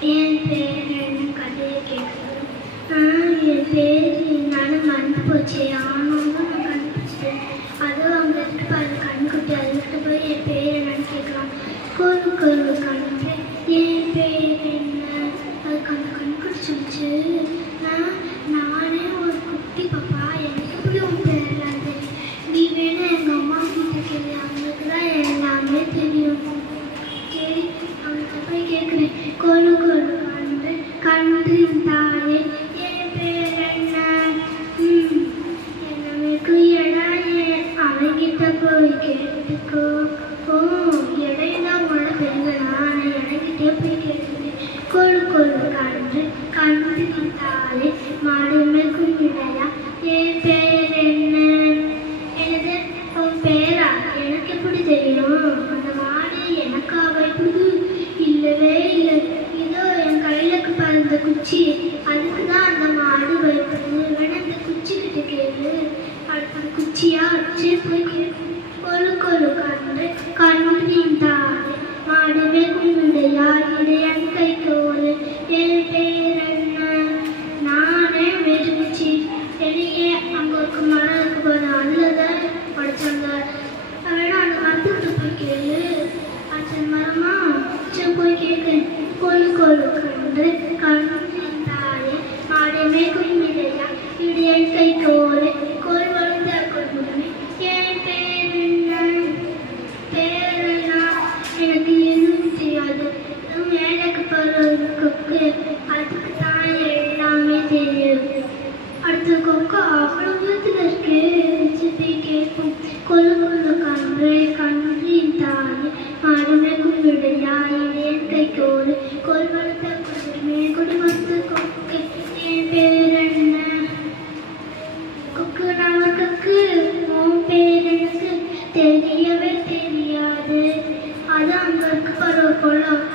என் பேர் என்ன கதையை கேட்கணும் ஆஹ் என் பேர் என்னால் மறந்து போச்சு. ஆனாலும் கன்றின் தாயே என் பேர் என்ன அவங்கிட்ட போய் கேட்டுக்கோ. போ எடைதான் உன்னோட பெருங்கடா நான் எனக்கிட்டே போய் கேட்டுக்கிறேன் கொழு கொழு கன்று கன்றின் தாயே மாடுமைக்கும் இடையா என் பேர் என்ன எனது உன் பேரா எனக்கு எப்படி தெரியும் அந்த மாடு எனக்கா பயப்படுது இல்லவே இல்லை இதோ என் கையிலக்கு பறந்த குச்சி அதுக்கு தான் அந்த மாடு பயப்படுது வேணா இந்த குச்சி கிட்ட கேளு அடுத்த குச்சியா வச்சு போய் கொழு கொழு கண்டு கன்றின் தாடு மாடுவே கும்பிடையா இடையா கை கோலு என் பேர் என்ன நானே வெடிச்சு என்னையே அங்கே இருக்க மரம் இருக்கு பாரு அதில் தான் படித்தாங்க வேணா அந்த மரத்துக்கிட்ட போய் கேளு அந்த மரமா சரி போய் கேட்குறேன் கொழு கொழு கண்டு கண்ணின் தாயே மாடமே கும்பிடையா இடையன் கை கோலு கோல் வளர்ந்த கொடுமை என் பேர் என்ன பேரனா எனக்கு எதுவும் தெரியாது எனக்கு பருவ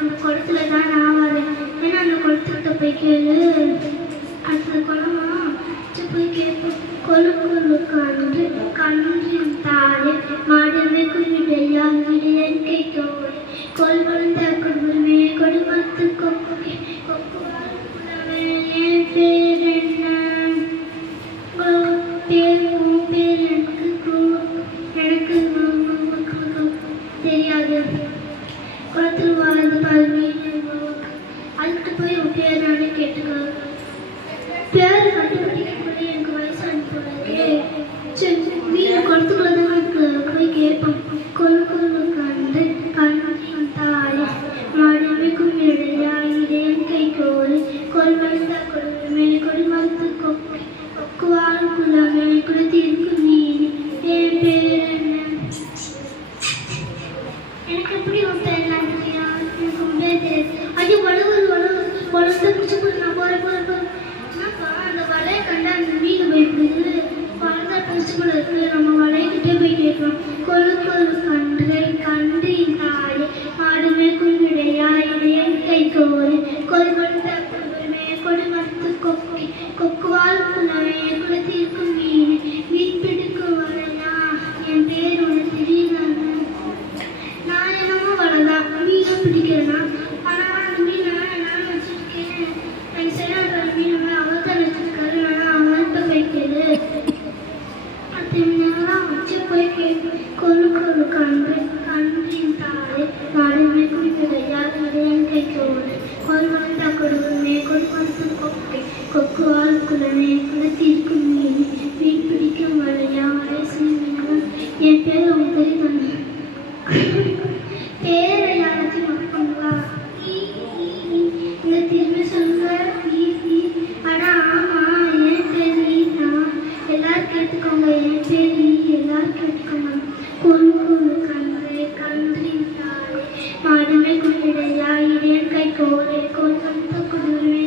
அந்த குளத்துல தான் நான் வரேன். ஏன்னா அந்த குளத்துக்கிட்ட போய் கேளு. அடுத்த குளமா போய் கேட்போம். கொழு கொழு கன்று கன்றின் தாயே மாடமே குருடையா விடையன் கேட்டோம். தோடு கொல் வளர்ந்த குடும்பமே கொடுமத்து கொக்கு கொக்கு வாழ்வுடமே என் பேர் என்ன பேர் உன் பேர் எனக்கு கு- எனக்கு கு- கு- கு- தெரியாது குளத்தில் வாழ்ந்து பாரு மீன் அதுக்கிட்ட போய் உன் கேட்டுக்கோ. பேர் கண்டுபிடிக்க கேட்கும்போது எனக்கு வயசு அனுப்புறதுக்கே சரி மீன் குளத்துக்குள்ள தான் போய் கேட்போம். கொல் கொல்லு கண்டு கண்ணின் தாயே மாடமே கும்பிடையா இதேன் கை கோல் கொல் கொடுமே கொடி மறுத்து கொக்கு. கொக்கு வாழும் குலமே குளத்திற்கு என் பேர் என்ன எனக்கு எப்படி உன் பேர்லாம் தெரியும்? எனக்கு உன் பேர் தெரியாது. ஐயோ வலுவது வலுவது பிடிச்சி போய் நான் போகிறேன் போகிறேன் போகிறேன் என்னப்பா அந்த வலையை கண்டா அந்த மீன் போயிருக்குது பழந்தா பிடிச்சி போல இருக்கு. நம்ம வலைக்கிட்டே போய் கேட்கலாம். கொழு கொழு கன்று இந்த ஆடு மாடுமே கும்பிடையா இடையே கை கோரு கொல் என் பேர் உங்களுக்கு தெரியுது பேரை யாராச்சும் நோட் பண்ணுவா இங்கே திரும்பி சொல்லுங்க. ஈஸி ஆனால் ஆமாம் என் பேர் நீ எல்லாரும் கேட்டுக்கோங்க என் பேர் நீ. எல்லாரும் கேட்டுக்கோங்க. கொண்டு கன்று கன்றி தாய். மாடுமை கொண்டிடையா இடேன் கை கோரே கொண்டு குதிரை